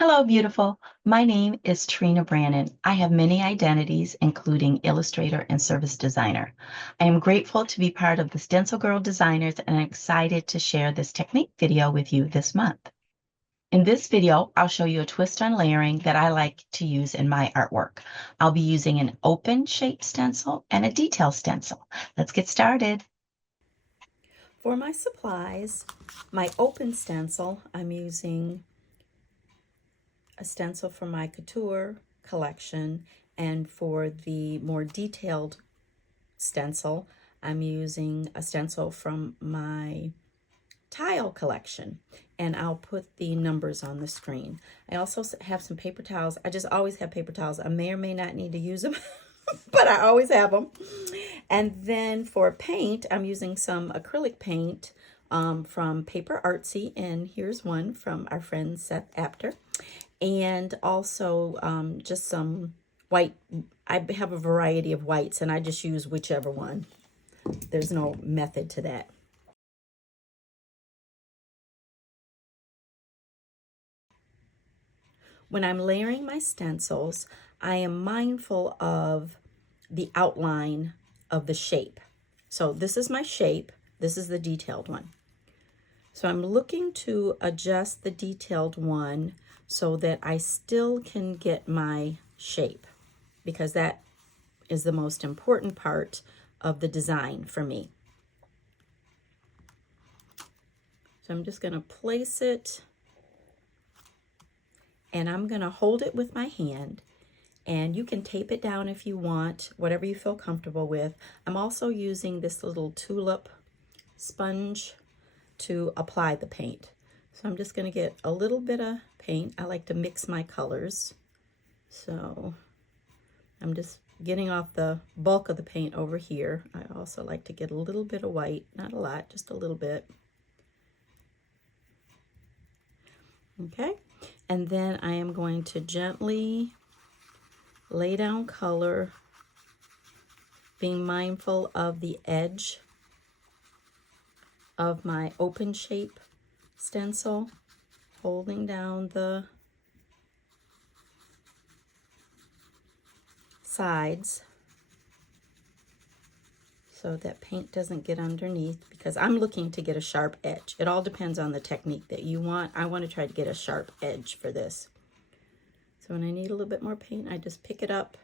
Hello, beautiful. My name is Trina Brannon. I have many identities, including illustrator and service designer. I am grateful to be part of the Stencil Girl Designers and I'm excited to share this technique video with you this month. In this video, I'll show you a twist on layering that I like to use in my artwork. I'll be using an open shape stencil and a detail stencil. Let's get started. For my supplies, my open stencil, I'm using a stencil from my couture collection, and for the more detailed stencil, I'm using a stencil from my tile collection, and I'll put the numbers on the screen. I also have some paper towels. I just always have paper towels. I may or may not need to use them, but I always have them. And then for paint, I'm using some acrylic paint from Paper Artsy, and here's one from our friend Seth Apter. And also just some white. I have a variety of whites, and I just use whichever one. There's no method to that. When I'm layering my stencils, I am mindful of the outline of the shape. So this is my shape. This is the detailed one. So I'm looking to adjust the detailed one so that I still can get my shape, because that is the most important part of the design for me. So I'm just going to place it, and I'm going to hold it with my hand, and you can tape it down if you want, whatever you feel comfortable with. I'm also using this little tulip sponge to apply the paint. So I'm just going to get a little bit of paint. I like to mix my colors. So I'm just getting off the bulk of the paint over here. I also like to get a little bit of white, not a lot, just a little bit. Okay, and then I am going to gently lay down color, being mindful of the edge of my open shape stencil, holding down the sides so that paint doesn't get underneath, because I'm looking to get a sharp edge. It all depends on the technique that you want. I want to try to get a sharp edge for this. So when I need a little bit more paint, I just pick it up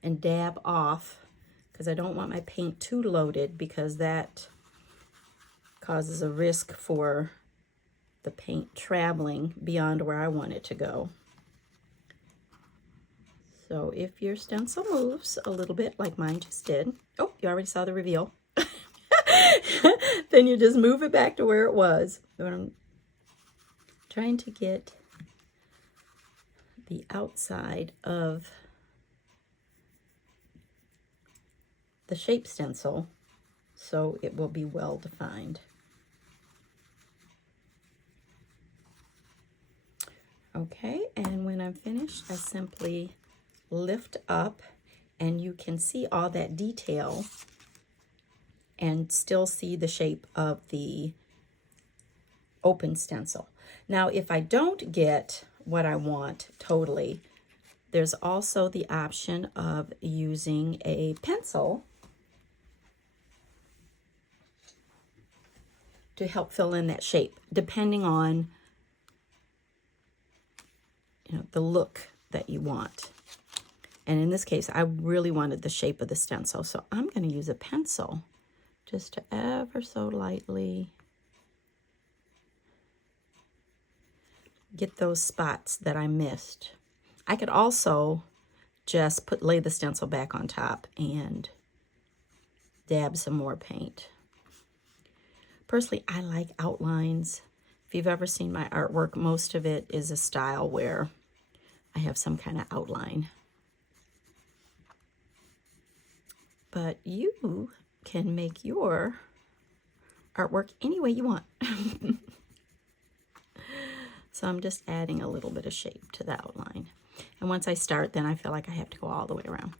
and dab off, because I don't want my paint too loaded, because that causes a risk for the paint traveling beyond where I want it to go. So if your stencil moves a little bit like mine just did, oh, you already saw the reveal, then you just move it back to where it was. But I'm trying to get the outside of the shape stencil so it will be well defined. Okay, and when I'm finished, I simply lift up, and you can see all that detail and still see the shape of the open stencil. Now, if I don't get what I want totally, there's also the option of using a pencil to help fill in that shape, depending on the look that you want. And in this case, I really wanted the shape of the stencil, so I'm going to use a pencil just to ever so lightly get those spots that I missed. I could also just lay the stencil back on top and dab some more paint. Personally, I like outlines. If you've ever seen my artwork, most of it is a style where I have some kind of outline. But you can make your artwork any way you want. So I'm just adding a little bit of shape to the outline. And once I start, then I feel like I have to go all the way around.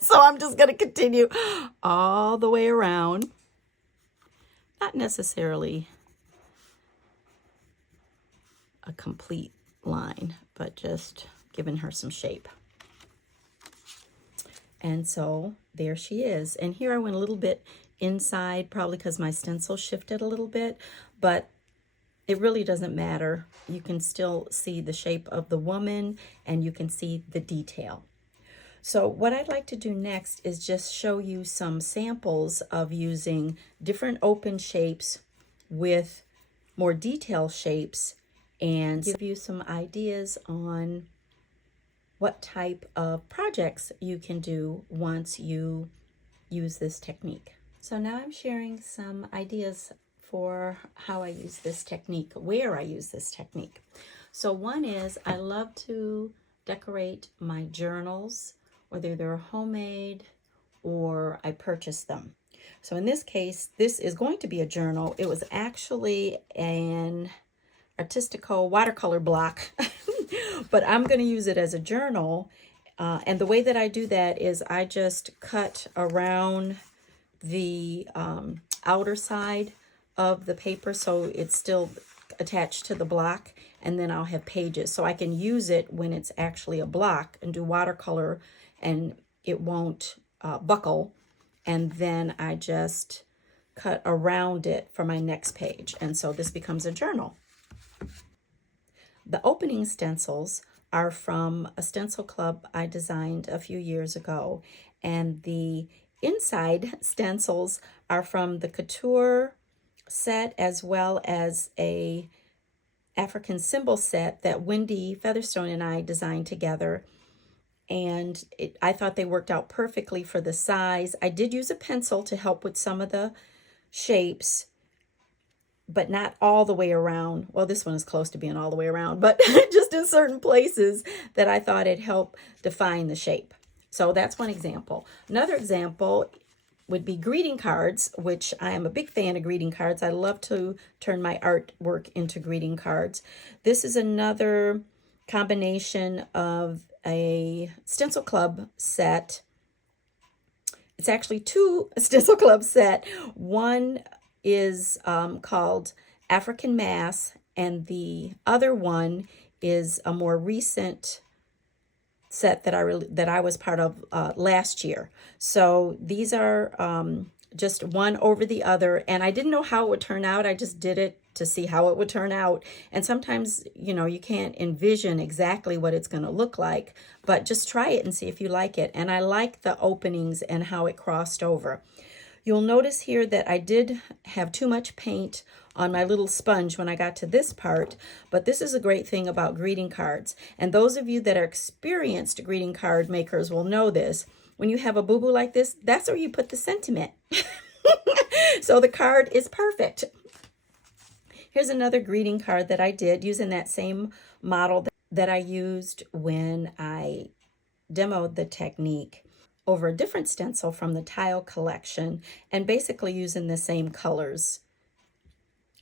So I'm just going to continue all the way around. Not necessarily a complete line, but just giving her some shape. And so there she is. And here I went a little bit inside, probably because my stencil shifted a little bit, but it really doesn't matter. You can still see the shape of the woman and you can see the detail. So what I'd like to do next is just show you some samples of using different open shapes with more detailed shapes and give you some ideas on what type of projects you can do once you use this technique. So now I'm sharing some ideas for how I use this technique, where I use this technique. So one is I love to decorate my journals, whether they're homemade or I purchase them. So in this case, this is going to be a journal. It was actually an artistico watercolor block, but I'm going to use it as a journal. And the way that I do that is I just cut around the outer side of the paper so it's still attached to the block, and then I'll have pages so I can use it when it's actually a block and do watercolor and it won't buckle, and then I just cut around it for my next page, and so this becomes a journal. The opening stencils are from a stencil club I designed a few years ago, and the inside stencils are from the couture set as well as a African symbol set that Wendy Featherstone and I designed together, and I thought they worked out perfectly for the size. I did use a pencil to help with some of the shapes, but not all the way around. Well, this one is close to being all the way around, but just in certain places that I thought it helped define the shape. So that's one example. Another example would be greeting cards, which I am a big fan of greeting cards. I love to turn my artwork into greeting cards. This is another combination of a Stencil Club set. It's actually two Stencil Club set. One is called African Mass, and the other one is a more recent set that I was part of last year. So these are just one over the other, and I didn't know how it would turn out. I just did it to see how it would turn out. And sometimes, you know, you can't envision exactly what it's going to look like, but just try it and see if you like it. And I like the openings and how it crossed over. You'll notice here that I did have too much paint on my little sponge when I got to this part, but this is a great thing about greeting cards. And those of you that are experienced greeting card makers will know this. When you have a boo-boo like this, that's where you put the sentiment. So the card is perfect. Here's another greeting card that I did using that same model that I used when I demoed the technique over a different stencil from the tile collection, and basically using the same colors.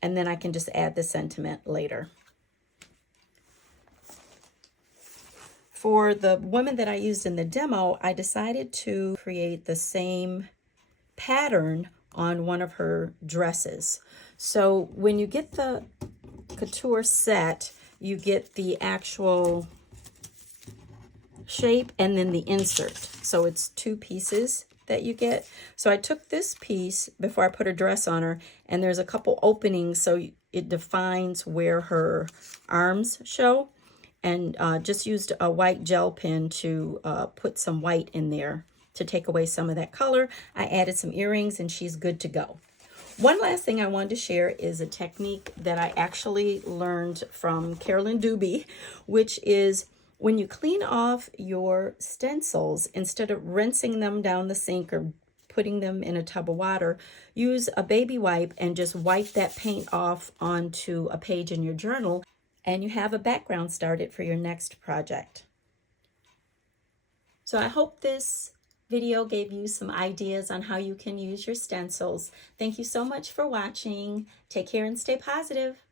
And then I can just add the sentiment later. For the woman that I used in the demo, I decided to create the same pattern on one of her dresses. So when you get the couture set, you get the actual shape and then the insert. So it's two pieces that you get. So I took this piece before I put a dress on her, and there's a couple openings so it defines where her arms show, and just used a white gel pen to put some white in there to take away some of that color. I added some earrings and she's good to go. One last thing I wanted to share is a technique that I actually learned from Carolyn Doobie, which is when you clean off your stencils, instead of rinsing them down the sink or putting them in a tub of water, use a baby wipe and just wipe that paint off onto a page in your journal, and you have a background started for your next project. So I hope this video gave you some ideas on how you can use your stencils. Thank you so much for watching. Take care and stay positive.